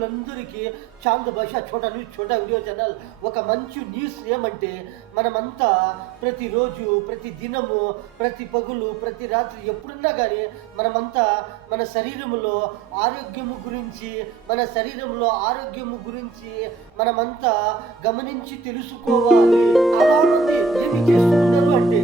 పిల్లలకి చాంద్ భాష చోట న్యూస్ చోట వీడియో ఛానల్ ఒక మంచి న్యూస్ ఏమంటే మనమంతా ప్రతిరోజు ప్రతి దినము ప్రతి పగులు ప్రతి రాత్రి ఎప్పుడున్నా కానీ మనమంతా మన శరీరంలో ఆరోగ్యము గురించి మన శరీరంలో ఆరోగ్యము గురించి మనమంతా గమనించి తెలుసుకోవాలి. అలా మంది ఏమి చేస్తున్నారు అంటే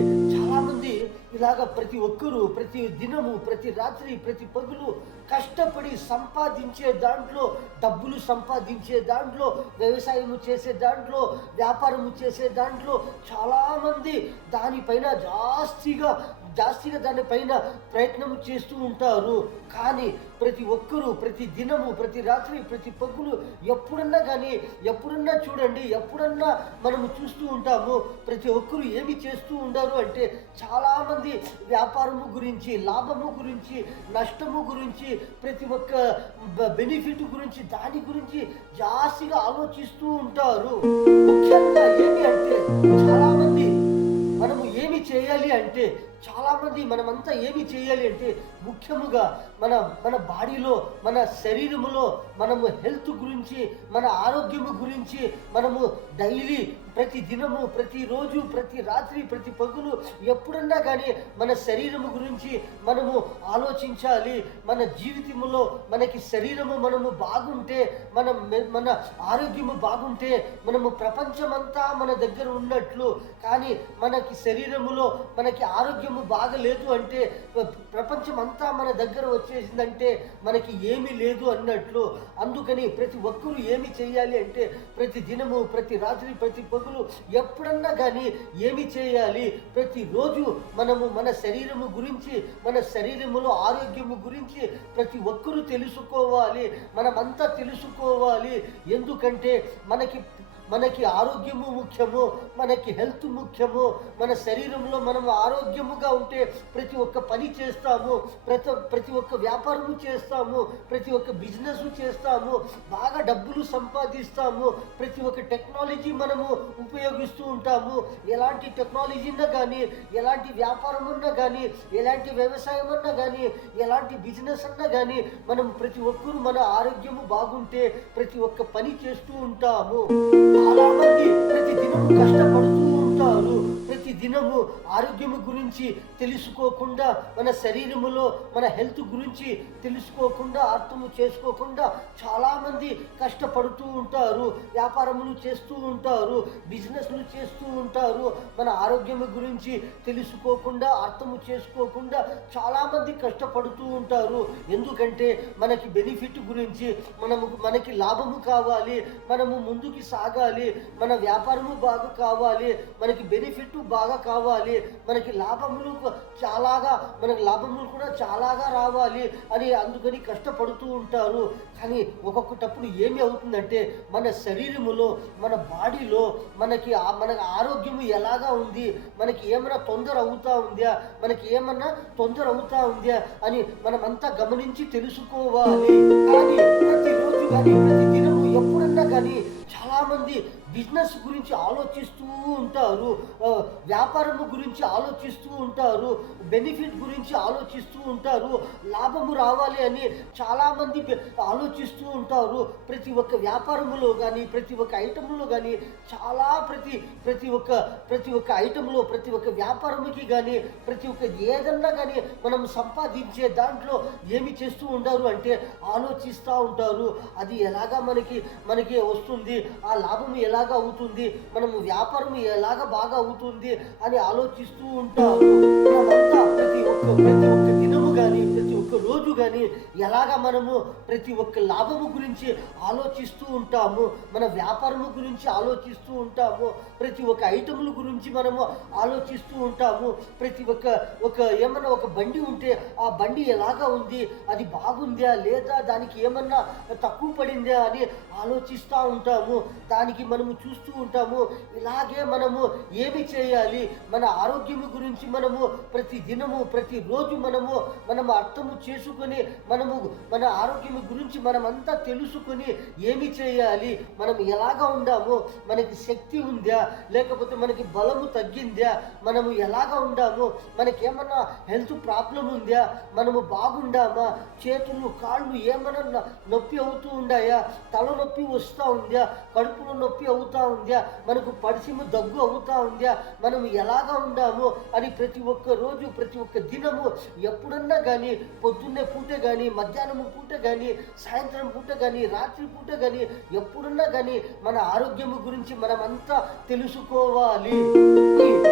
ఇలాగ ప్రతి ఒక్కరూ ప్రతి దినము ప్రతి రాత్రి ప్రతి పగులు కష్టపడి సంపాదించే దాంట్లో డబ్బులు సంపాదించే దాంట్లో వ్యవసాయము చేసే దాంట్లో వ్యాపారము చేసే దాంట్లో చాలామంది దానిపైన జాస్తిగా జాస్తిగా దానిపైన ప్రయత్నం చేస్తూ ఉంటారు. కానీ ప్రతి ఒక్కరూ ప్రతి దినము ప్రతి రాత్రి ప్రతి పగులు ఎప్పుడన్నా కానీ ఎప్పుడన్నా చూడండి ఎప్పుడన్నా మనము చూస్తూ ఉంటాము. ప్రతి ఒక్కరూ ఏమి చేస్తూ ఉండరు అంటే చాలామంది వ్యాపారము గురించి లాభము గురించి నష్టము గురించి ప్రతి ఒక్క బెనిఫిట్ గురించి దాని గురించి జాస్తిగా ఆలోచిస్తూ ఉంటారు. ముఖ్యంగా ఏమి అంటే చాలామంది మనము ఏమి చేయాలి అంటే చాలామంది మనమంతా ఏమి చేయాలి అంటే ముఖ్యముగా మన మన బాడీలో మన శరీరములో మనము హెల్త్ గురించి మన ఆరోగ్యము గురించి మనము డైలీ ప్రతి దినము ప్రతిరోజు ప్రతి రాత్రి ప్రతి పగులు ఎప్పుడన్నా కానీ మన శరీరము గురించి మనము ఆలోచించాలి. మన జీవితంలో మనకి శరీరము మనము బాగుంటే మన మన ఆరోగ్యము బాగుంటే మనము ప్రపంచమంతా మన దగ్గర ఉన్నట్లు కానీ మనకి శరీరములో మనకి ఆరోగ్యము బాగలేదు అంటే ప్రపంచం అంతా మన దగ్గర వచ్చేసిందంటే మనకి ఏమీ లేదు అన్నట్లు. అందుకని ప్రతి ఒక్కరూ ఏమి చేయాలి అంటే ప్రతి దినము ప్రతి రాత్రి ప్రతి పగులు ఎప్పుడన్నా కానీ ఏమి చేయాలి? ప్రతిరోజు మనము మన శరీరము గురించి మన శరీరములో ఆరోగ్యము గురించి ప్రతి ఒక్కరూ తెలుసుకోవాలి. మనమంతా తెలుసుకోవాలి. ఎందుకంటే మనకి మనకి ఆరోగ్యము ముఖ్యము మనకి హెల్త్ ముఖ్యము మన శరీరంలో మనం ఆరోగ్యముగా ఉంటే ప్రతి ఒక్క పని చేస్తాము ప్రతి ప్రతి ఒక్క వ్యాపారము చేస్తాము ప్రతి ఒక్క బిజినెస్ చేస్తాము బాగా డబ్బులు సంపాదిస్తాము ప్రతి ఒక్క టెక్నాలజీ మనము ఉపయోగిస్తూ ఉంటాము. ఎలాంటి టెక్నాలజీ కానీ ఎలాంటి వ్యాపారం ఉన్నా కానీ ఎలాంటి వ్యవసాయం అన్నా కానీ ఎలాంటి బిజినెస్ అన్నా కానీ మనం ప్రతి ఒక్కరూ మన ఆరోగ్యము బాగుంటే ప్రతి ఒక్క పని చేస్తూ ఉంటాము. చాలా మంది ప్రతి దినము కష్టపడుతూ ఉంటారు ప్రతి దినము ఆరోగ్యము గురించి తెలుసుకోకుండా మన శరీరములో మన హెల్త్ గురించి తెలుసుకోకుండా అర్థము చేసుకోకుండా చాలామంది కష్టపడుతూ ఉంటారు వ్యాపారములు చేస్తూ ఉంటారు బిజినెస్లు చేస్తూ ఉంటారు. మన ఆరోగ్యము గురించి తెలుసుకోకుండా అర్థము చేసుకోకుండా చాలామంది కష్టపడుతూ ఉంటారు. ఎందుకంటే మనకి బెనిఫిట్ గురించి మనము మనకి లాభము కావాలి మనము ముందుకి సాగాలి మన వ్యాపారము బాగా కావాలి మనకి బెనిఫిట్ బాగా కావాలి. మనకి లాభములు చాలాగా మనకి లాభములు కూడా చాలాగా రావాలి అని అందుకని కష్టపడుతూ ఉంటారు. కానీ ఒక్కొక్కటప్పుడు ఏమి అవుతుందంటే మన శరీరములో మన బాడీలో మనకి మనకి మన ఆరోగ్యము ఎలాగా ఉంది మనకి ఏమైనా తొందర అవుతా ఉందా మనకి ఏమన్నా తొందర అవుతా ఉందా అని మనమంతా గమనించి తెలుసుకోవాలి. కానీ ప్రతిరోజు కానీ ప్రతి దినము ఎప్పుడన్నా కానీ చాలామంది బిజినెస్ గురించి ఆలోచిస్తూ ఉంటారు వ్యాపారం వ్యాపారము గురించి ఆలోచిస్తూ ఉంటారు బెనిఫిట్ గురించి ఆలోచిస్తూ ఉంటారు లాభము రావాలి అని చాలామంది ఆలోచిస్తూ ఉంటారు. ప్రతి ఒక్క వ్యాపారములో కానీ ప్రతి ఒక్క ఐటెంలో కానీ చాలా ప్రతి ప్రతి ఒక్క ప్రతి ఒక్క ఐటెంలో ప్రతి ఒక్క వ్యాపారముకి కానీ ప్రతి ఒక్క ఏదన్నా కానీ మనం సంపాదించే దాంట్లో ఏమి చేస్తూ ఉంటారు అంటే ఆలోచిస్తూ ఉంటారు. అది ఎలాగా మనకి మనకి వస్తుంది ఆ లాభం ఎలాగ అవుతుంది మనము వ్యాపారం ఎలాగ బాగా అవుతుంది అని ఆలోచిస్తూ ఉంటాము. ప్రతి ఒక్క ప్రతి ఒక్క దినము కానీ రోజు కానీ ఎలాగ మనము ప్రతి ఒక్క లాభము గురించి ఆలోచిస్తూ ఉంటాము మన వ్యాపారము గురించి ఆలోచిస్తూ ఉంటాము ప్రతి ఒక్క ఐటముల గురించి మనము ఆలోచిస్తూ ఉంటాము ప్రతి ఒక్క ఒక ఏమన్నా ఒక బండి ఉంటే ఆ బండి ఎలాగా ఉంది అది బాగుందా లేదా దానికి ఏమన్నా తక్కువ పడిందా అని ఆలోచిస్తూ ఉంటాము దానికి మనము చూస్తూ ఉంటాము ఇలాగే మనము ఏమి చేయాలి మన ఆరోగ్యము గురించి మనము ప్రతి దినము ప్రతి రోజు మనము మనము అర్థము చేసుకొని మనము మనము మన ఆరోగ్యం గురించి మనమంతా తెలుసుకొని ఏమి చేయాలి మనం ఎలాగా ఉండాము మనకి శక్తి ఉందా లేకపోతే మనకి బలము తగ్గిందా మనము ఎలాగా ఉండాము మనకేమన్నా హెల్త్ ప్రాబ్లం ఉందా మనము బాగుండామా చేతులు కాళ్ళు ఏమన్నా నొప్పి అవుతూ ఉండాయా తలనొప్పి వస్తూ ఉందా కడుపులో నొప్పి అవుతా ఉందా మనకు పరిసిమ దగ్గు అవుతా ఉందా మనం ఎలాగా ఉండాము అని ప్రతి ఒక్క రోజు ప్రతి ఒక్క దినము ఎప్పుడన్నా కానీ పొద్దున్న పూట కానీ మధ్యాహ్నం పూట కానీ సాయంత్రం పూట కానీ రాత్రి పూట కానీ ఎప్పుడున్నా కానీ మన ఆరోగ్యము గురించి మనమంతా తెలుసుకోవాలి.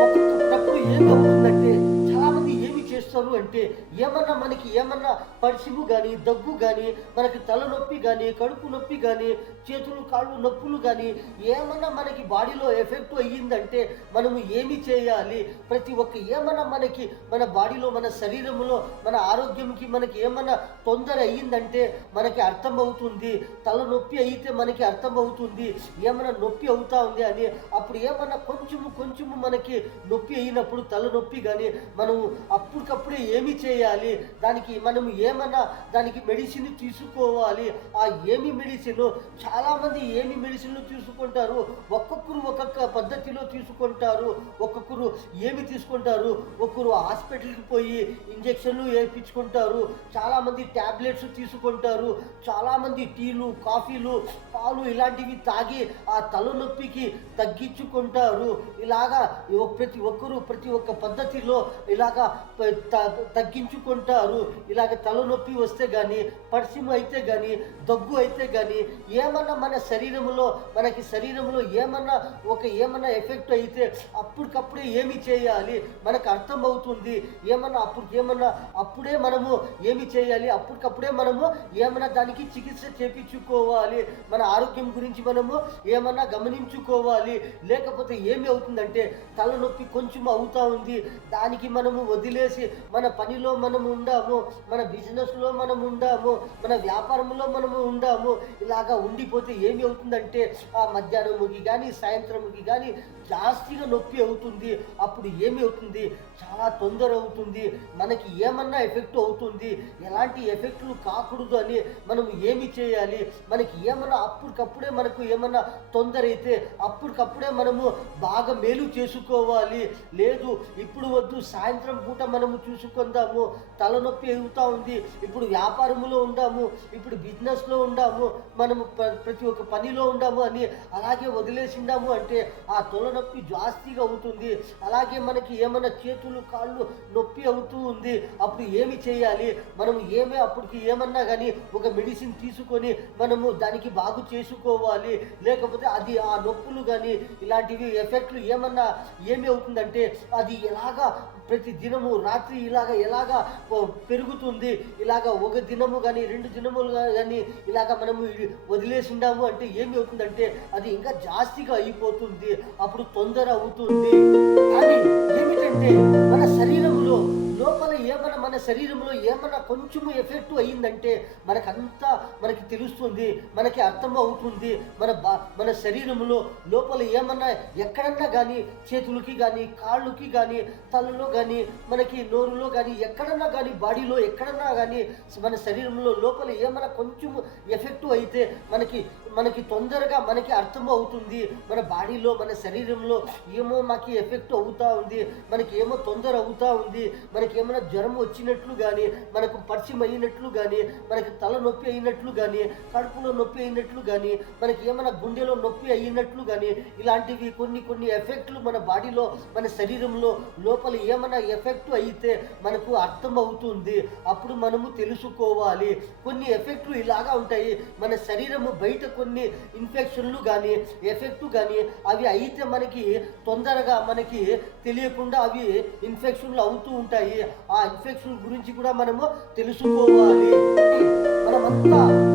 ఒక్కొక్కప్పుడు ఏమవుతుందంటే చాలా మంది ఏమి చేస్తారు అంటే ఏమన్నా మనకి ఏమన్నా పరిసిము కానీ దగ్గు కానీ మనకి తలనొప్పి కానీ కడుపు నొప్పి కానీ చేతులు కాళ్ళు నొప్పులు కానీ ఏమన్నా మనకి బాడీలో ఎఫెక్ట్ అయ్యిందంటే మనము ఏమి చేయాలి? ప్రతి ఒక్క ఏమన్నా మనకి మన బాడీలో మన శరీరంలో మన ఆరోగ్యంకి మనకి ఏమన్నా తొందర అయ్యిందంటే మనకి అర్థమవుతుంది. తలనొప్పి అయితే మనకి అర్థమవుతుంది. ఏమైనా నొప్పి అవుతా ఉంది అని అప్పుడు ఏమన్నా కొంచెము కొంచెము మనకి నొప్పి అయినప్పుడు తలనొప్పి కానీ మనము అప్పటికప్పుడే ఏమి చేయాలి? దానికి మనము ఏమన్నా దానికి మెడిసిన్ తీసుకోవాలి. ఆ ఏమి మెడిసిన్ చాలామంది ఏమి మెడిసిన్లు తీసుకుంటారు? ఒక్కొక్కరు ఒక్కొక్క పద్ధతిలో తీసుకుంటారు. ఒక్కొక్కరు ఏమి తీసుకుంటారు? ఒక్కరు హాస్పిటల్కి పోయి ఇంజక్షన్లు వేయించుకుంటారు. చాలామంది ట్యాబ్లెట్స్ తీసుకుంటారు. చాలామంది టీలు కాఫీలు పాలు ఇలాంటివి తాగి ఆ తలనొప్పికి తగ్గించుకుంటారు. ఇలాగా ప్రతి ఒక్కరు ప్రతి ఒక్క పద్ధతిలో ఇలాగా తగ్గించుకుంటారు. ఇలాగ తలనొప్పి వస్తే కానీ పరిసిమ అయితే కానీ దగ్గు అయితే కానీ ఏమన్నా మన శరీరంలో మనకి శరీరంలో ఏమన్నా ఒక ఏమన్నా ఎఫెక్ట్ అయితే అప్పటికప్పుడే ఏమి చేయాలి? మనకు అర్థమవుతుంది. ఏమన్నా అప్పుడు ఏమన్నా అప్పుడే మనము ఏమి చేయాలి? అప్పటికప్పుడే మనము ఏమన్నా దానికి చికిత్స చేపించుకోవాలి. మన ఆరోగ్యం గురించి మనము ఏమన్నా గమనించుకోవాలి. లేకపోతే ఏమి అవుతుందంటే తలనొప్పి కొంచెం అవుతా ఉంది. దానికి మనము వదిలేసి మన పనిలో మనము ఉండాము. మన బిజినెస్లో మనం ఉండాము. మన వ్యాపారంలో మనము ఉండాము. ఇలాగా పోతే ఏమి అవుతుందంటే ఆ మధ్యాహ్నంకి కానీ సాయంత్రంకి కానీ జాస్తిగా నొప్పి అవుతుంది. అప్పుడు ఏమి అవుతుంది? చాలా తొందర అవుతుంది. మనకి ఏమన్నా ఎఫెక్ట్ అవుతుంది. ఎలాంటి ఎఫెక్ట్లు కాకూడదు అని మనం ఏమి చేయాలి? మనకి ఏమన్నా అప్పటికప్పుడే మనకు ఏమన్నా తొందర అయితే అప్పటికప్పుడే మనము బాగా మేలు చేసుకోవాలి. లేదు ఇప్పుడు వద్దు సాయంత్రం పూట మనము చూసుకుందాము. తలనొప్పి అవుతా ఉంది. ఇప్పుడు వ్యాపారములో ఉండాము ఇప్పుడు బిజినెస్లో ఉండాము మనము ప్రతి ఒక్క పనిలో ఉండాము అని అలాగే వదిలేసిండాము అంటే ఆ తొలనొప్పి జాస్తిగా అవుతుంది. అలాగే మనకి ఏమైనా చేతులు కాళ్ళు నొప్పి అవుతూ ఉంది. అప్పుడు ఏమి చేయాలి? మనం ఏమే అప్పటికి ఏమన్నా కానీ ఒక మెడిసిన్ తీసుకొని మనము దానికి బాగు చేసుకోవాలి. లేకపోతే అది ఆ నొప్పులు కానీ ఇలాంటివి ఎఫెక్ట్లు ఏమన్నా ఏమి అవుతుందంటే అది ఎలాగా ప్రతి దినము రాత్రి ఇలాగ ఎలాగా పెరుగుతుంది. ఇలాగ ఒక దినము కానీ రెండు దినములు కానీ ఇలాగ మనము వదిలేసి వదిలేసిండాము అంటే ఏమి అవుతుందంటే అది ఇంకా జాస్తిగా అయిపోతుంది. అప్పుడు తొందర అవుతుంది. కానీ ఏమిటంటే మన శరీరంలో లోపల ఏమైనా మన శరీరంలో ఏమన్నా కొంచెము ఎఫెక్ట్ అయ్యిందంటే మనకంతా మనకి తెలుస్తుంది మనకి అర్థం అవుతుంది మన బా మన శరీరంలో లోపల ఏమన్నా ఎక్కడన్నా కానీ చేతులకి కానీ కాళ్ళకి కానీ తలలో కానీ మనకి నోరులో కానీ ఎక్కడన్నా కానీ బాడీలో ఎక్కడన్నా కానీ మన శరీరంలో లోపల ఏమైనా కొంచెం ఎఫెక్ట్ అయితే మనకి మనకి తొందరగా మనకి అర్థం అవుతుంది మన బాడీలో మన శరీరంలో ఏమో మాకు ఎఫెక్ట్ అవుతూ ఉంది మనకి ఏమో తొందర అవుతూ ఉంది మనకి ఏమైనా జ్వరం వచ్చినట్లు కానీ మనకు పరిచయం అయినట్లు కానీ మనకి తల నొప్పి అయినట్లు కానీ కడుపులో నొప్పి అయినట్లు కానీ మనకి ఏమైనా గుండెలో నొప్పి అయినట్లు కానీ ఇలాంటివి కొన్ని కొన్ని ఎఫెక్ట్లు మన బాడీలో మన శరీరంలో లోపల ఏమైనా ఎఫెక్ట్ అయితే మనకు అర్థం అవుతుంది అప్పుడు మనము తెలుసుకోవాలి. కొన్ని ఎఫెక్ట్లు ఇలాగా ఉంటాయి. మన శరీరము బయట కొన్ని ఇన్ఫెక్షన్లు కానీ ఎఫెక్ట్ కానీ అవి అయితే మనకి తొందరగా మనకి తెలియకుండా అవి ఇన్ఫెక్షన్లు అవుతూ ఉంటాయి. ఆ ఇన్ఫెక్షన్ గురించి కూడా మనము తెలుసుకోవాలి. మనమంతా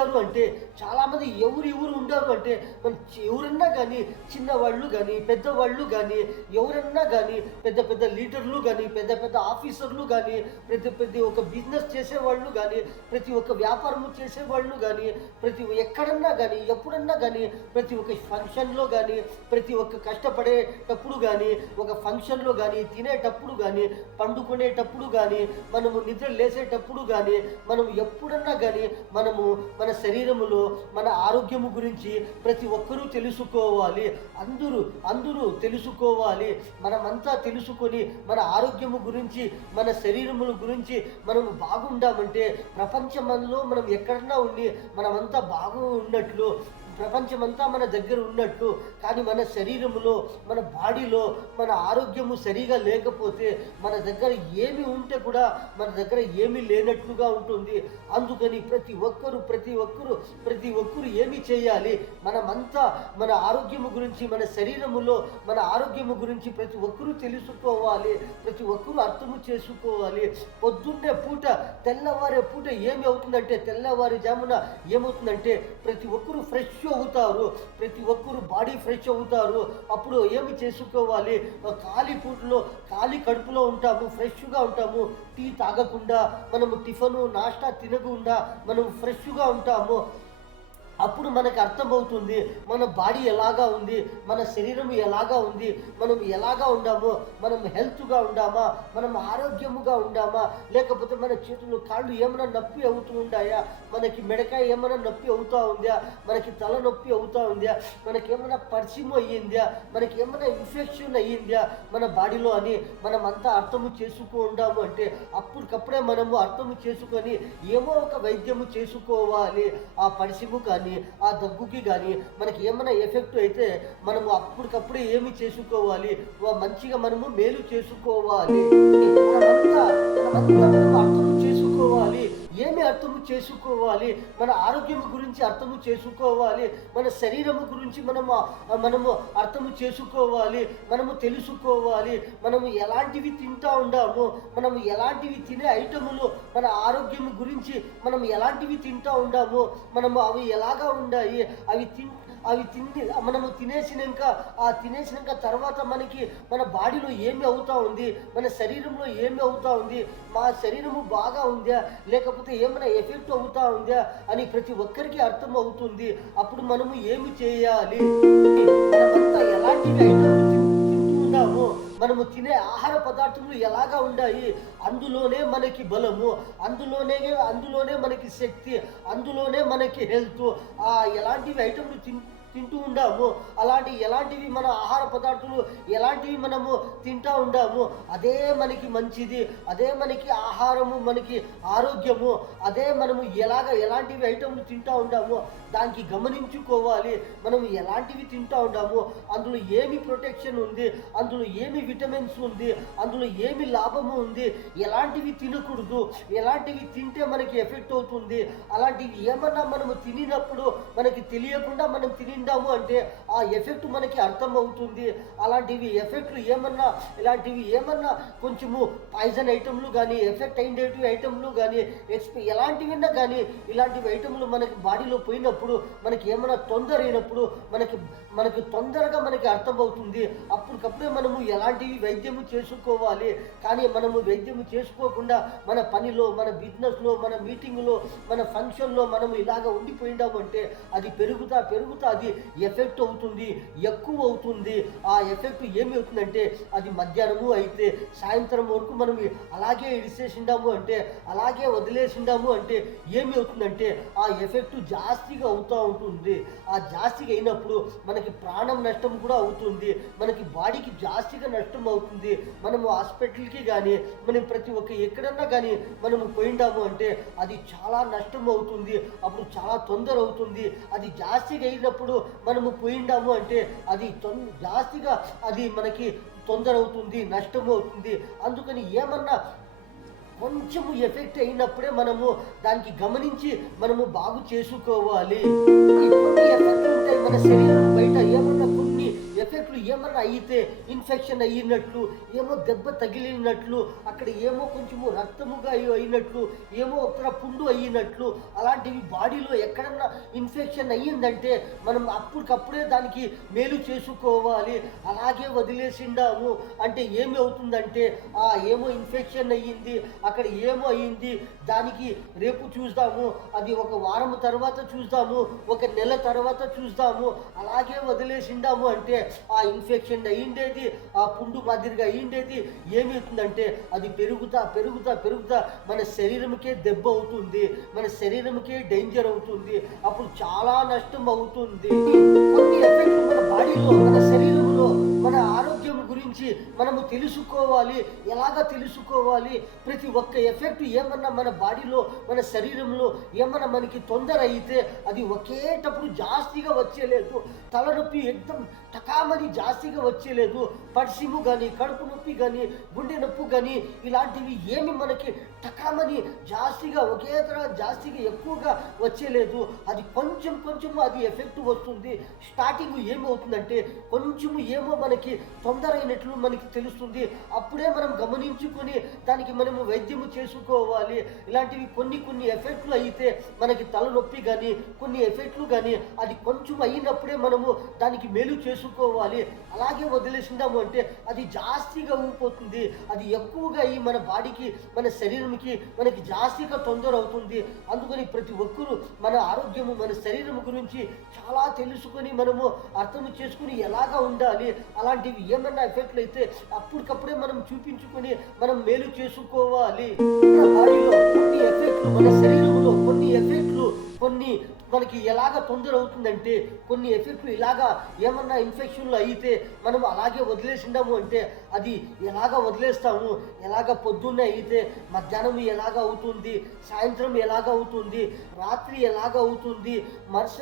చాలా అంటే చాలామంది ఎవరు ఎవరు ఉంటారు అంటే మన ఎవరన్నా కానీ చిన్నవాళ్ళు కానీ పెద్దవాళ్ళు కానీ ఎవరన్నా కానీ పెద్ద పెద్ద లీడర్లు కానీ పెద్ద పెద్ద ఆఫీసర్లు కానీ ప్రతి ప్రతి ఒక్క బిజినెస్ చేసేవాళ్ళు కానీ ప్రతి ఒక్క వ్యాపారము చేసేవాళ్ళు కానీ ప్రతి ఎక్కడన్నా కానీ ఎప్పుడన్నా కానీ ప్రతి ఒక్క ఫంక్షన్లో కానీ ప్రతి ఒక్క కష్టపడేటప్పుడు కానీ ఒక ఫంక్షన్లో కానీ తినేటప్పుడు కానీ పండుకునేటప్పుడు కానీ మనము నిద్ర లేసేటప్పుడు కానీ మనం ఎప్పుడన్నా కానీ మనము మన మన శరీరములో మన ఆరోగ్యము గురించి ప్రతి ఒక్కరూ తెలుసుకోవాలి. అందరూ అందరూ తెలుసుకోవాలి. మనమంతా తెలుసుకొని మన ఆరోగ్యము గురించి మన శరీరముల గురించి మనం బాగుండామంటే ప్రపంచంలో మనం ఎక్కడన్నా ఉండి మనమంతా బాగున్నట్లు ప్రపంచమంతా మన దగ్గర ఉన్నట్టు కానీ మన శరీరములో మన బాడీలో మన ఆరోగ్యము సరిగా లేకపోతే మన దగ్గర ఏమి ఉంటే కూడా మన దగ్గర ఏమీ లేనట్లుగా ఉంటుంది. అందుకని ప్రతి ఒక్కరు ప్రతి ఒక్కరు ప్రతి ఒక్కరు ఏమి చేయాలి? మనమంతా మన ఆరోగ్యము గురించి మన శరీరములో మన ఆరోగ్యము గురించి ప్రతి ఒక్కరూ తెలుసుకోవాలి ప్రతి ఒక్కరూ అర్థము చేసుకోవాలి. పొద్దున్నే పూట తెల్లవారే పూట ఏమి అవుతుందంటే తెల్లవారి జామున ఏమవుతుందంటే ప్రతి ఒక్కరూ ఫ్రెష్ అవుతారు ప్రతి ఒక్కరు బాడీ ఫ్రెష్ అవుతారు. అప్పుడు ఏమి చేసుకోవాలి? ఖాళీ పూటలో ఖాళీ కడుపులో ఉంటాము ఫ్రెష్గా ఉంటాము. టీ తాగకుండా మనము టిఫను నాష్టా తినకుండా మనం ఫ్రెష్గా ఉంటాము. అప్పుడు మనకు అర్థమవుతుంది మన బాడీ ఎలాగా ఉంది మన శరీరం ఎలాగా ఉంది మనం ఎలాగా ఉండామో మనం హెల్త్గా ఉండామా మనం ఆరోగ్యముగా ఉండామా లేకపోతే మన చేతులు కాళ్ళు ఏమైనా నొప్పి అవుతూ ఉండాయా మనకి మెడకాయ ఏమైనా నొప్పి అవుతా ఉందా మనకి తల నొప్పి అవుతా ఉందా మనకి ఏమైనా పరిచయం అయ్యిందా మనకి ఏమైనా ఇన్ఫెక్షన్ అయ్యిందా మన బాడీలో అని మనం అంతా అర్థము చేసుకో ఉండాము అంటే అప్పటికప్పుడే మనము అర్థము చేసుకొని ఏమో ఒక వైద్యము చేసుకోవాలి ఆ పరిసిము కానీ ఆ దగ్గుకి కానీ మనకి ఏమైనా ఎఫెక్ట్ అయితే మనము అప్పటికప్పుడే ఏమి చేసుకోవాలి? మంచిగా మనము మేలు చేసుకోవాలి. మనమంతా మనమంతా మనము చేసుకోవాలి? ఏమి అర్థము చేసుకోవాలి? మన ఆరోగ్యం గురించి అర్థము చేసుకోవాలి? మన శరీరము గురించి మనము మనము అర్థము చేసుకోవాలి? మనము తెలుసుకోవాలి? మనము ఎలాంటివి తింటా ఉండాము? మనము ఎలాంటివి తినే ఐటములు మన ఆరోగ్యం గురించి మనం ఎలాంటివి తింటా ఉండాము? మనము అవి ఎలాగా ఉండాయి? అవి తిన్ అవి తిని మనము తినేసినాక ఆ తినేసినాక తర్వాత మనకి మన బాడీలో ఏమి అవుతా ఉంది మన శరీరంలో ఏమి అవుతా ఉంది మా శరీరము బాగా ఉందా లేకపోతే ఏమైనా ఎఫెక్ట్ అవుతా ఉందా అని ప్రతి ఒక్కరికి అర్థం అవుతుంది. అప్పుడు మనము ఏమి చేయాలి? మనమంతా ఎలాంటివి మనము తినే ఆహార పదార్థములు ఎలాగా ఉన్నాయి అందులోనే మనకి బలము అందులోనే అందులోనే మనకి శక్తి అందులోనే మనకి హెల్త్ ఎలాంటివి ఐటమ్లు తింటే తింటూ ఉండాము. అలాంటి ఎలాంటివి మన ఆహార పదార్థాలు ఎలాంటివి మనము తింటూ ఉండాము. అదే మనకి మంచిది అదే మనకి ఆహారము మనకి ఆరోగ్యము అదే మనము ఎలాగ ఎలాంటివి ఐటమ్లు తింటూ ఉండాము దానికి గమనించుకోవాలి. మనం ఎలాంటివి తింటూ ఉండాము అందులో ఏమి ప్రొటెక్షన్ ఉంది అందులో ఏమి విటమిన్స్ ఉంది అందులో ఏమి లాభము ఉంది ఎలాంటివి తినకూడదు ఎలాంటివి తింటే మనకి ఎఫెక్ట్ అవుతుంది అలాంటివి ఏమన్నా మనము తినినప్పుడు మనకి తెలియకుండా మనం తినిందాము అంటే ఆ ఎఫెక్ట్ మనకి అర్థం అవుతుంది అలాంటివి ఎఫెక్ట్లు ఏమన్నా ఇలాంటివి ఏమన్నా కొంచెము పాయిజన్ ఐటమ్లు కానీ ఎఫెక్ట్ అయినటువంటి ఐటెంలు కానీ ఎక్స్పీ ఎలాంటివిన్నా కానీ ఇలాంటివి ఐటెంలు మనకి బాడీలో పోయినప్పుడు మనకి ఏమైనా తొందర అయినప్పుడు మనకి మనకి తొందరగా మనకి అర్థమవుతుంది. అప్పటికప్పుడే మనము ఎలాంటివి వైద్యము చేసుకోవాలి. కానీ మనము వైద్యము చేసుకోకుండా మన పనిలో మన బిజినెస్లో మన మీటింగ్లో మన ఫంక్షన్లో మనము ఇలాగ ఉండిపోయిందాము అంటే అది పెరుగుతా పెరుగుతా అది ఎఫెక్ట్ అవుతుంది ఎక్కువ అవుతుంది. ఆ ఎఫెక్ట్ ఏమి అవుతుందంటే అది మధ్యాహ్నము అయితే సాయంత్రం వరకు మనం అలాగే ఇడిసేసిండాము అంటే అలాగే వదిలేసిండాము అంటే ఏమి అవుతుందంటే ఆ ఎఫెక్ట్ జాస్తిగా అవుతూ ఉంటుంది. ఆ జాస్తిగా అయినప్పుడు మనకి ప్రాణం నష్టం కూడా అవుతుంది. మనకి బాడీకి జాస్తిగా నష్టం అవుతుంది. మనము హాస్పిటల్కి కానీ మనం ప్రతి ఒక్క ఎక్కడన్నా కానీ మనము పోయిండాము అంటే అది చాలా నష్టం అవుతుంది. అప్పుడు చాలా తొందర అవుతుంది. అది జాస్తిగా అయినప్పుడు మనము పోయిండాము అంటే అది తొం జాస్తిగా అది మనకి తొందర అవుతుంది నష్టం అవుతుంది అందుకని ఏమన్నా కొంచెము ఎఫెక్ట్ అయినప్పుడే మనము దానికి గమనించి మనము బాగు చేసుకోవాలి. ఎఫెక్ట్ ఉంటాయి మన శరీరం బయట ఏమన్నా కొన్ని ఏమన్నా అయితే ఇన్ఫెక్షన్ అయినట్లు ఏమో దెబ్బ తగిలినట్లు అక్కడ ఏమో కొంచెము రక్తముగా అయినట్లు ఏమో అక్కడ పుండు అయినట్లు అలాంటివి బాడీలో ఎక్కడన్నా ఇన్ఫెక్షన్ అయ్యిందంటే మనం అప్పటికప్పుడే దానికి మేలు చేసుకోవాలి. అలాగే వదిలేసిండాము అంటే ఏమి అవుతుందంటే ఆ ఏమో ఇన్ఫెక్షన్ అయ్యింది అక్కడ ఏమో అయ్యింది దానికి రేపు చూద్దాము అది ఒక వారం తర్వాత చూద్దాము ఒక నెల తర్వాత చూద్దాము అలాగే వదిలేసిండాము అంటే ఆ ఇన్ఫెక్షన్ అయ్యిండేది ఆ పుండు మాదిరిగా అయ్యిండేది ఏమవుతుందంటే అది పెరుగుతా పెరుగుతా పెరుగుతా మన శరీరంకే దెబ్బ అవుతుంది. మన శరీరంకే డేంజర్ అవుతుంది. అప్పుడు చాలా నష్టం అవుతుంది. కొన్ని ఎఫెక్ట్ మన బాడీలో మన శరీరంలో మన ఆరోగ్యం గురించి మనము తెలుసుకోవాలి. ఎలాగ తెలుసుకోవాలి? ప్రతి ఒక్క ఎఫెక్ట్ ఏమన్నా మన బాడీలో మన శరీరంలో ఏమన్నా మనకి తొందర అయితే అది ఒకేటప్పుడు జాస్తిగా వచ్చేలేదు. తలనొప్పి ఎక్దం టకామని జాస్తిగా వచ్చేలేదు. పడిసిము కానీ కడుపు నొప్పి కానీ గుండె నొప్పి కానీ ఇలాంటివి ఏమి మనకి టకామని జాస్తిగా ఒకే తర జాస్తిగా ఎక్కువగా వచ్చేలేదు. అది కొంచెం కొంచెం అది ఎఫెక్ట్ వస్తుంది. స్టార్టింగ్ ఏమవుతుందంటే కొంచెము ఏమో మనకి తొందర అయినట్లు మనకి తెలుస్తుంది. అప్పుడే మనం గమనించుకొని దానికి మనము వైద్యము చేసుకోవాలి. ఇలాంటివి కొన్ని కొన్ని ఎఫెక్ట్లు అయితే మనకి తలనొప్పి కానీ కొన్ని ఎఫెక్ట్లు కానీ అది కొంచెం అయినప్పుడే మనము దానికి మేలు చేసుకోవాలి అలాగే వదిలేసిందాము అంటే అది జాస్తిగా ఊగిపోతుంది అది ఎక్కువగా అయ్యి మన బాడీకి మన శరీరంకి మనకి జాస్తిగా తొందర అవుతుంది. అందుకని ప్రతి ఒక్కరూ మన ఆరోగ్యము మన శరీరం గురించి చాలా తెలుసుకొని మనము అర్థం చేసుకుని ఎలాగా ఉండాలి అలాంటివి ఏమన్నా ఎఫెక్ట్లు అయితే అప్పటికప్పుడే మనం చూపించుకొని మనం మేలు చేసుకోవాలి. మన బాడీలో ఎఫెక్ట్లు మన శరీరం కొన్ని మనకి ఎలాగ తొందర అవుతుందంటే కొన్ని ఎఫెక్ట్లు ఇలాగా ఏమన్నా ఇన్ఫెక్షన్లు అయితే మనం అలాగే వదిలేసిండాము అంటే అది ఎలాగ వదిలేస్తాము? ఎలాగ పొద్దున్నే అయితే మధ్యాహ్నం ఎలాగ అవుతుంది? సాయంత్రం ఎలాగ అవుతుంది? రాత్రి ఎలాగ అవుతుంది? మరుస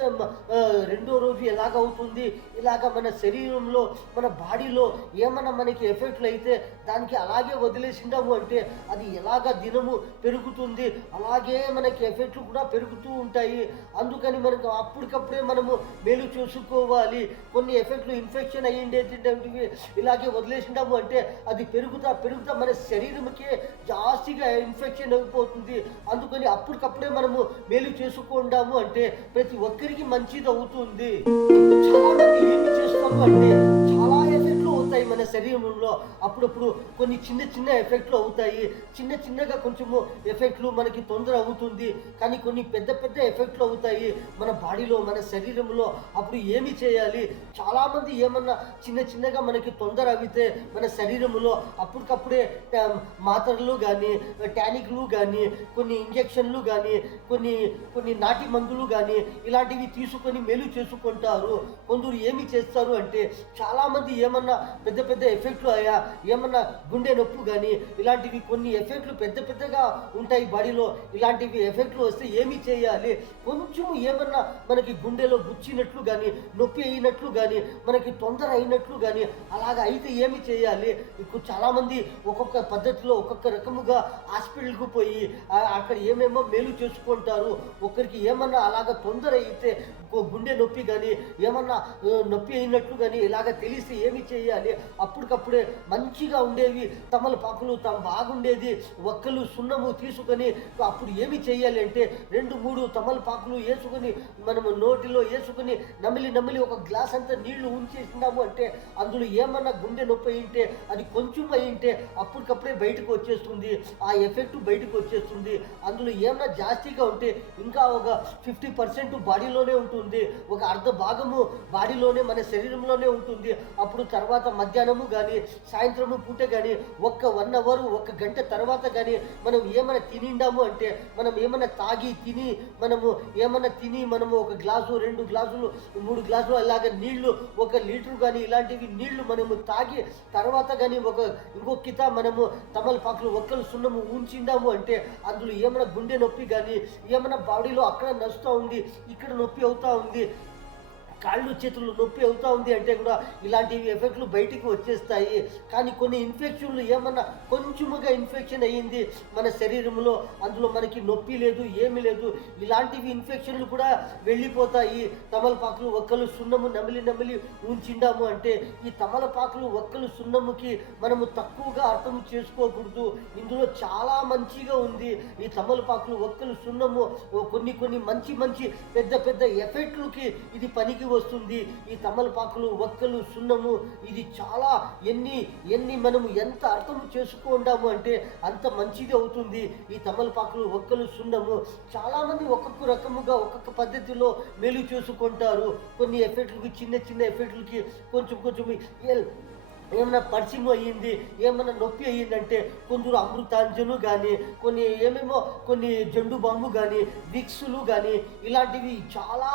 రెండో రోజు ఎలాగ అవుతుంది? ఇలాగ మన శరీరంలో మన బాడీలో ఏమన్నా మనకి ఎఫెక్ట్లు అయితే దానికి అలాగే వదిలేసిండాము అంటే అది ఎలాగ దినము పెరుగుతుంది? అలాగే మనకి ఎఫెక్ట్లు కూడా పెరుగుతూ ఉంటాయి. అందుకని మనకు అప్పటికప్పుడే మనము మేలు చూసుకోవాలి. కొన్ని ఎఫెక్ట్లు ఇన్ఫెక్షన్ అయ్యిండేటువంటివి ఇలాగే వదిలేసినాము అంటే అది పెరుగుతా పెరుగుతా మన శరీరంకే జాస్తిగా ఇన్ఫెక్షన్ అయిపోతుంది. అందుకని అప్పటికప్పుడే మనము మేలు చేసుకుంటాము అంటే ప్రతి ఒక్కరికి మంచిది అవుతుంది చాలా మంది ఏమి చేస్తాము అంటే అవుతాయి మన శరీరంలో అప్పుడప్పుడు కొన్ని చిన్న చిన్న ఎఫెక్ట్లు అవుతాయి. చిన్న చిన్నగా కొంచెము ఎఫెక్ట్లు మనకి తొందర అవుతుంది. కానీ కొన్ని పెద్ద పెద్ద ఎఫెక్ట్లు అవుతాయి. మన బాడీలో మన శరీరంలో అప్పుడు ఏమి చేయాలి? చాలామంది ఏమన్నా చిన్న చిన్నగా మనకి తొందర అవితే మన శరీరంలో అప్పటికప్పుడే మాత్రలు కానీ టానిక్లు కానీ కొన్ని ఇంజెక్షన్లు కానీ కొన్ని కొన్ని నాటి మందులు కానీ ఇలాంటివి తీసుకొని మేలు చేసుకుంటారు. కొందరు ఏమి చేస్తారు అంటే చాలామంది ఏమన్నా పెద్ద పెద్ద ఎఫెక్ట్లు అయ్యా. ఏమన్నా గుండె నొప్పి కానీ ఇలాంటివి కొన్ని ఎఫెక్ట్లు పెద్ద పెద్దగా ఉంటాయి బాడీలో. ఇలాంటివి ఎఫెక్ట్లు వస్తే ఏమి చేయాలి? కొంచెం ఏమన్నా మనకి గుండెలో గుచ్చినట్లు కానీ నొప్పి అయినట్లు కానీ మనకి తొందర అయినట్లు కానీ అలాగ అయితే ఏమి చేయాలి? ఇప్పుడు చాలామంది ఒక్కొక్క పద్ధతిలో ఒక్కొక్క రకముగా హాస్పిటల్కు పోయి అక్కడ ఏమేమో మేలు చేసుకుంటారు. ఒకరికి ఏమన్నా అలాగ తొందర అయితే గుండె నొప్పి కానీ ఏమన్నా నొప్పి అయినట్లు కానీ ఇలాగ తెలిసి ఏమి చేయాలి? అప్పటికప్పుడే మంచిగా ఉండేవి. తమలపాకులు తమ బాగుండేది. ఒక్కలు సున్నము తీసుకొని అప్పుడు ఏమి చేయాలి అంటే రెండు మూడు తమలపాకులు వేసుకొని మనము నోటిలో వేసుకుని నమిలి నమిలి ఒక గ్లాస్ అంతా నీళ్ళు ఉంచేసినాము అంటే అందులో ఏమన్నా గుండె నొప్పి అయింటే అది కొంచెం అయింటే అప్పటికప్పుడే బయటకు వచ్చేస్తుంది. ఆ ఎఫెక్ట్ బయటకు వచ్చేస్తుంది. అందులో ఏమన్నా జాస్తిగా ఉంటే ఇంకా ఒక ఫిఫ్టీ పర్సెంట్ బాడీలోనే ఉంటుంది. ఒక అర్ధ భాగము బాడీలోనే మన శరీరంలోనే ఉంటుంది. అప్పుడు తర్వాత మధ్యాహ్నము కానీ సాయంత్రము పూట కానీ ఒక్క వన్ అవర్ ఒక గంట తర్వాత కానీ మనం ఏమైనా తినిండాము అంటే మనం ఏమైనా తాగి తిని మనము ఏమైనా తిని మనము ఒక గ్లాసు రెండు గ్లాసులు మూడు గ్లాసులు అలాగ నీళ్ళు ఒక లీటర్ కానీ ఇలాంటివి నీళ్ళు మనము తాగి తర్వాత కానీ ఒక ఇంకొక మనము తమలపాకులు ఒక్కలు సున్నము ఉంచిందాము అంటే అందులో ఏమైనా గుండె నొప్పి కానీ ఏమైనా బాడీలో అక్కడ నొస్తూ ఉంది ఇక్కడ నొప్పి అవుతూ ఉంది కాళ్ళు చేతులు నొప్పి అవుతూ ఉంది అంటే కూడా ఇలాంటివి ఎఫెక్ట్లు బయటికి వచ్చేస్తాయి. కానీ కొన్ని ఇన్ఫెక్షన్లు ఏమన్నా కొంచెముగా ఇన్ఫెక్షన్ అయ్యింది మన శరీరంలో అందులో మనకి నొప్పి లేదు ఏమీ లేదు. ఇలాంటివి ఇన్ఫెక్షన్లు కూడా వెళ్ళిపోతాయి. తమలపాకులు ఒక్కలు సున్నము నమిలి నమిలి ఉంచిండాము అంటే ఈ తమలపాకులు ఒక్కలు సున్నముకి మనము తక్కువగా అర్థం చేసుకోకూడదు. ఇందులో చాలా మంచిగా ఉంది. ఈ తమలపాకులు ఒక్కలు సున్నము కొన్ని కొన్ని మంచి మంచి పెద్ద పెద్ద ఎఫెక్ట్లకి ఇది పనికి వస్తుంది. ఈ తమలపాకులు ఒక్కలు సున్నము ఇది చాలా ఎన్ని ఎన్ని మనము ఎంత అర్థం చేసుకుంటాము అంటే అంత మంచిది అవుతుంది. ఈ తమలపాకులు ఒక్కలు సున్నము చాలామంది ఒక్కొక్క రకముగా ఒక్కొక్క పద్ధతిలో మేలు చేసుకుంటారు. కొన్ని ఎఫెక్ట్లకి చిన్న చిన్న ఎఫెక్ట్లకి కొంచెం కొంచెం ఏమైనా పరిచయం అయ్యింది ఏమైనా నొప్పి అయ్యిందంటే కొందరు అమృతాంజను కానీ కొన్ని ఏమేమో కొన్ని జండు బాంబు కానీ విక్సులు కానీ ఇలాంటివి చాలా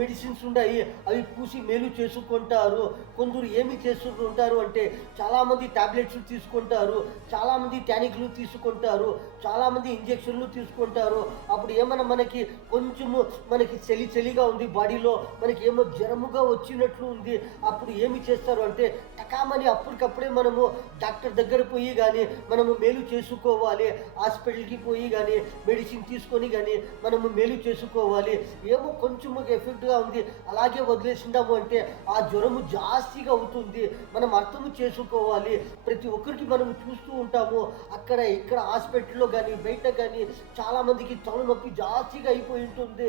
మెడిసిన్స్ ఉన్నాయి అవి పూసి మేలు చేసుకుంటారు. కొందరు ఏమి చేసుకుంటారు అంటే చాలామంది టాబ్లెట్స్ తీసుకుంటారు చాలామంది టానిక్లు తీసుకుంటారు చాలామంది ఇంజెక్షన్లు తీసుకుంటారు. అప్పుడు ఏమైనా మనకి కొంచెము మనకి చలి చలిగా ఉంది బాడీలో మనకి ఏమో జ్వరముగా వచ్చినట్లు ఉంది. అప్పుడు ఏమి చేస్తారు అంటే టకామని అప్పటికప్పుడే మనము డాక్టర్ దగ్గర పోయి కానీ మనము మేలు చేసుకోవాలి హాస్పిటల్కి పోయి కానీ మెడిసిన్ తీసుకొని కానీ మనము మేలు చేసుకోవాలి. ఏమో కొంచెం ఎఫెక్ట్గా ఉంది అలాగే వదిలేసిందాము అంటే ఆ జ్వరము జాస్తిగా అవుతుంది. మనం అర్థం చేసుకోవాలి. ప్రతి ఒక్కరికి మనం చూస్తూ ఉంటాము అక్కడ ఇక్కడ హాస్పిటల్లో కానీ బయట కానీ చాలామందికి తలనొప్పి జాస్తిగా అయిపోయి ఉంటుంది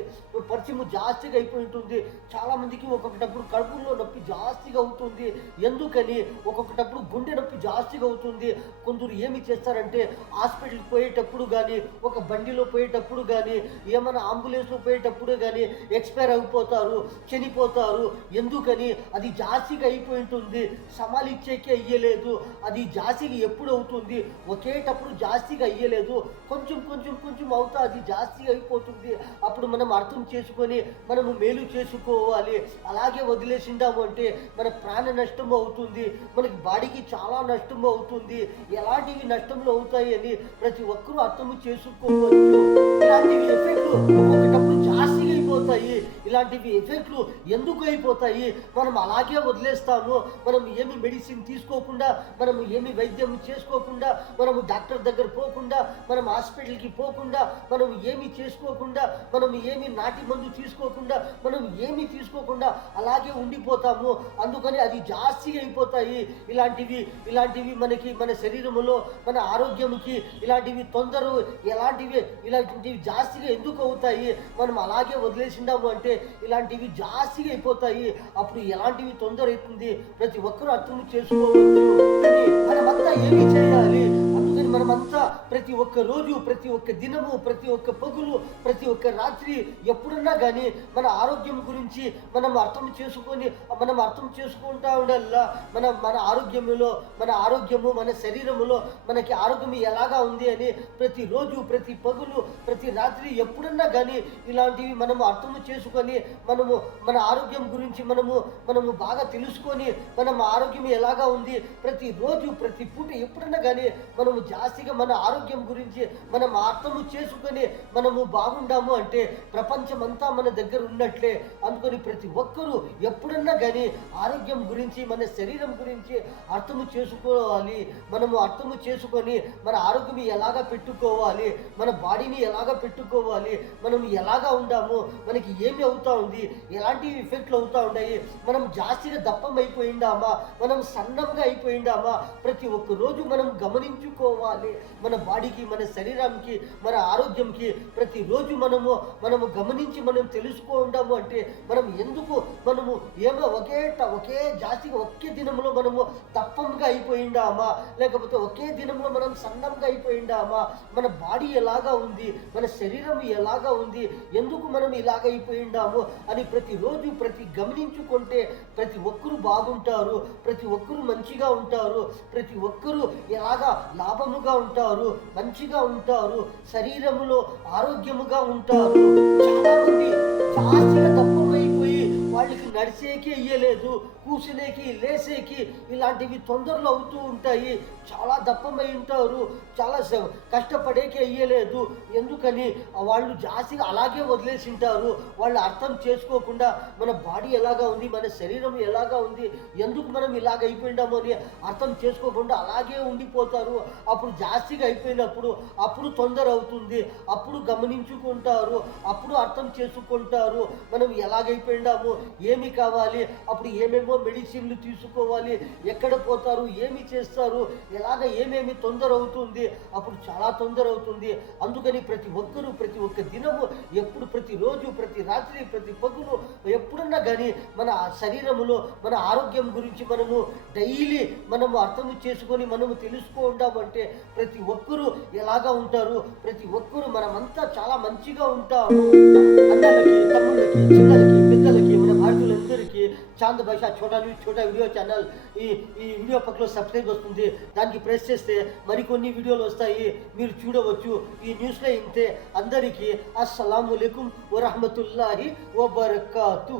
పరిచయం జాస్తిగా అయిపోయి ఉంటుంది. చాలామందికి ఒకటప్పుడు ఒక్కొక్కటప్పుడు కడుపులో నొప్పి జాస్తిగా అవుతుంది. ఎందుకని? ఒక్కొక్కటప్పుడు గుండె నొప్పి జాస్తిగా అవుతుంది. కొందరు ఏమి చేస్తారంటే హాస్పిటల్కి పోయేటప్పుడు కానీ ఒక బండిలో పోయేటప్పుడు కానీ ఏమైనా అంబులెన్స్లో పోయేటప్పుడు కానీ ఎక్స్పైర్ అయిపోతారు చనిపోతారు. ఎందుకని? అది జాస్తిగా అయిపోయి ఉంటుంది. సమాలిచ్చేకే అయ్యలేదు. అది జాస్తిగా ఎప్పుడు అవుతుంది? ఒకేటప్పుడు జాస్తిగా అయ్యలేదు. కొంచెం కొంచెం కొంచెం అవుతా అది జాస్తిగా అయిపోతుంది. అప్పుడు మనం అర్థం చేసుకొని మనము మేలు చేసుకోవాలి. అలాగే వదిలేసిండాము అంటే మన ప్రాణ నష్టం అవుతుంది. మనకి బాడీకి చాలా నష్టం అవుతుంది. ఎలాంటివి నష్టంలో అవుతాయి అని ప్రతి ఒక్కరూ అర్థం చేసుకోవచ్చు. ఇలాంటివి ఎఫెక్ట్లు ఒకటప్పుడు జాస్తిగా అయిపోతాయి. ఇలాంటివి ఎఫెక్ట్లు ఎందుకు అయిపోతాయి? మనం అలాగే వదిలేస్తాము. మనం ఏమి మెడిసిన్ తీసుకోకుండా మనం ఏమి వైద్యం చేసుకోకుండా మనము డాక్టర్ దగ్గర పోకుండా మనం హాస్పిటల్కి పోకుండా మనం ఏమి చేసుకోకుండా మనం ఏమి నాటి మందు తీసుకోకుండా మనం ఏమి తీసుకోకుండా అలాగే ఉండిపోతాము. అందుకని అది జాస్తి అయిపోతాయి. ఇలాంటివి ఇలాంటివి మనకి మన శరీరములో మన ఆరోగ్యంకి ఇలాంటివి తొందర ఎలాంటివి ఇలాంటివి జాస్తిగా ఎందుకు అవుతాయి? మనం అలాగే వదిలేసిండాము అంటే ఇలాంటివి జాస్తిగా అయిపోతాయి. అప్పుడు ఎలాంటివి తొందర అవుతుంది? ప్రతి ఒక్కరూ అర్థం చేసుకోవచ్చు మనమంతా ఏమి చేయాలి? మనమంతా ప్రతి ఒక్క రోజు ప్రతి ఒక్క దినము ప్రతి ఒక్క పగులు ప్రతి ఒక్క రాత్రి ఎప్పుడన్నా కానీ మన ఆరోగ్యం గురించి మనం అర్థం చేసుకొని మనం అర్థం చేసుకుంటా ఉండేలా? మన మన ఆరోగ్యములో మన ఆరోగ్యము మన శరీరములో మనకి ఆరోగ్యం ఎలాగా ఉంది అని ప్రతిరోజు ప్రతి పగులు ప్రతి రాత్రి ఎప్పుడన్నా కానీ ఇలాంటివి మనము అర్థం చేసుకొని మనము మన ఆరోగ్యం గురించి మనము మనము బాగా తెలుసుకొని మనం ఆరోగ్యం ఎలాగా ఉంది ప్రతిరోజు ప్రతి పూట ఎప్పుడన్నా కానీ మనము జాస్తిగా మన ఆరోగ్యం గురించి మనం అర్థము చేసుకొని మనము బాగుండాము అంటే ప్రపంచం అంతా మన దగ్గర ఉన్నట్లే అందుకని ప్రతి ఒక్కరూ ఎప్పుడన్నా కానీ ఆరోగ్యం గురించి మన శరీరం గురించి అర్థము చేసుకోవాలి. మనము అర్థము చేసుకొని మన ఆరోగ్యం ఎలాగా పెట్టుకోవాలి మన బాడీని ఎలాగా పెట్టుకోవాలి మనం ఎలాగా ఉండాము మనకి ఏమి అవుతా ఉంది ఎలాంటి ఎఫెక్ట్లు అవుతా ఉన్నాయి మనం జాస్తిగా దప్పం అయిపోయిండామా మనం సన్నంగా అయిపోయిండామా ప్రతి ఒక్క రోజు మనం గమనించుకోవాలి. మన బాడీకి మన శరీరానికి మన ఆరోగ్యంకి ప్రతిరోజు మనము మనము గమనించి మనం తెలుసుకుంటాము అంటే మనం ఎందుకు మనము ఏమో ఒకే ఒకే జాతికి ఒకే దినంలో మనము తప్పంగా అయిపోయిండామా? లేకపోతే ఒకే దినంలో మనం సన్నంగా అయిపోయిండామా? మన బాడీ ఎలాగా ఉంది? మన శరీరం ఎలాగా ఉంది? ఎందుకు మనం ఇలాగ అయిపోయిండాము? అని ప్రతిరోజు ప్రతి గమనించుకుంటే ప్రతి ఒక్కరు బాగుంటారు ప్రతి ఒక్కరు మంచిగా ఉంటారు ప్రతి ఒక్కరు ఎలాగా లాభం లాభముగా ఉంటారు మంచిగా ఉంటారు శరీరములో ఆరోగ్యముగా ఉంటారు. చాలా మంది జాస్తిగా దప్పమైపోయి వాళ్ళకి నడిచేకే ఇయ్యలేదు. కూసునేకి లేసేకి ఇలాంటివి తొందరలో అవుతూ ఉంటాయి. చాలా దప్పమై ఉంటారు. చాలా కష్టపడేకి అయ్యలేదు ఎందుకని? వాళ్ళు జాస్తిగా అలాగే వదిలేసి ఉంటారు. వాళ్ళు అర్థం చేసుకోకుండా మన బాడీ ఎలాగా ఉంది? మన శరీరం ఎలాగా ఉంది? ఎందుకు మనం ఇలాగ అయిపోయినామో అని అర్థం చేసుకోకుండా అలాగే ఉండిపోతారు. అప్పుడు జాస్తిగా అయిపోయినప్పుడు అప్పుడు తొందర అవుతుంది. అప్పుడు గమనించుకుంటారు. అప్పుడు అర్థం చేసుకుంటారు. మనం ఎలాగైపోయినాము ఏమి కావాలి? అప్పుడు ఏమేమో మెడిసిన్లు తీసుకోవాలి ఎక్కడ పోతారు ఏమి చేస్తారు ఎలాగ ఏమేమి తొందర అవుతుంది అప్పుడు చాలా తొందర అవుతుంది అందుకని ప్రతి ఒక్కరూ ప్రతి ఒక్క దినము ఎప్పుడు ప్రతిరోజు ప్రతి రాత్రి ప్రతి పగులు ఎప్పుడున్నా కానీ మన శరీరములో మన ఆరోగ్యం గురించి మనము డైలీ మనము అర్థం చేసుకొని మనము తెలుసుకుంటామంటే ప్రతి ఒక్కరూ ఎలాగా ఉంటారు ప్రతి ఒక్కరూ మనమంతా చాలా మంచిగా ఉంటాము. అన్నలకి తమ్ముళ్ళకి చిన్నలకి పెద్దలకి మన భారతీయులందరికీ చాంద్ భాష Chota news Chota video channel. ఈ ఈ వీడియో పక్కలో సబ్స్క్రైబ్ వస్తుంది. దానికి ప్రెస్ చేస్తే మరికొన్ని వీడియోలు వస్తాయి. మీరు చూడవచ్చు. ఈ న్యూస్లో ఇంతే. అందరికీ అస్సలాము అలైకుం వరహమతుల్లాహి వబర్కాతు.